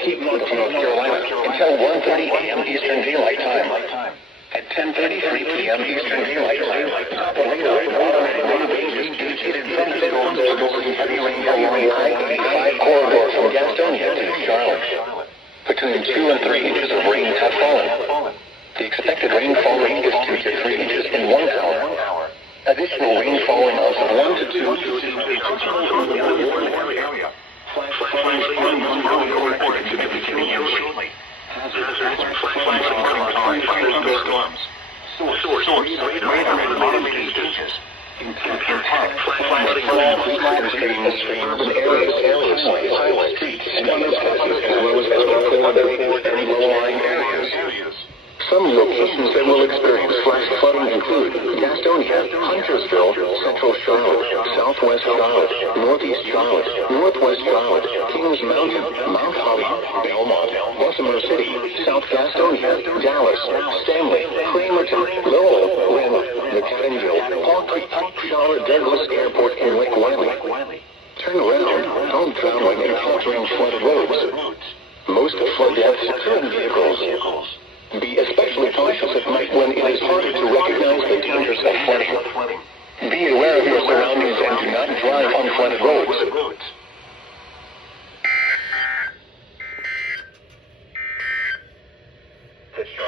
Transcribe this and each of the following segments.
keep North Carolina until 1:30 a.m. Eastern Daylight Time. At 10:33 p.m. Eastern Daylight Time, the radar for automatic rain ranges indicated from the storm to heavy rain along the I-85 corridor from Gastonia to Charlotte. Between 2 and 3 inches of rain have fallen. The expected rainfall range is 2 to 3 inches in 1 hour. Additional rainfall amounts of 1 to 2 inches area. Flash flooding will be reported to be continuing shortly. Hazardous flash flooding thunderstorms. Source radar at automated stages. Impact flash flooding streams in areas, highways, streets, and underpasses, as well as forward and low-lying areas. Some locations that will experience flash flooding include Gastonia, Huntersville, Central Charlotte, Southwest Charlotte, Northeast Charlotte, Northwest Charlotte, Kings Mountain, Mount Holly, Belmont, Bessemer City, South Gastonia, Dallas, Stanley, Cramerton, Lowell, Lynn, McAdenville, Paul Creek, Charlotte Douglas Airport, and Lake Wylie. Turn around, don't drown when encountering flooded roads. Most flood deaths occur in vehicles. Be especially cautious at night when it is harder to recognize the dangers of flooding. Be aware of your surroundings and do not drive on flooded roads.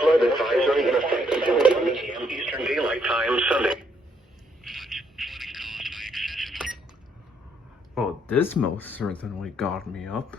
Flood advisory in effect until 11 p.m. Eastern Daylight Time Sunday. Oh, this most certainly got me up.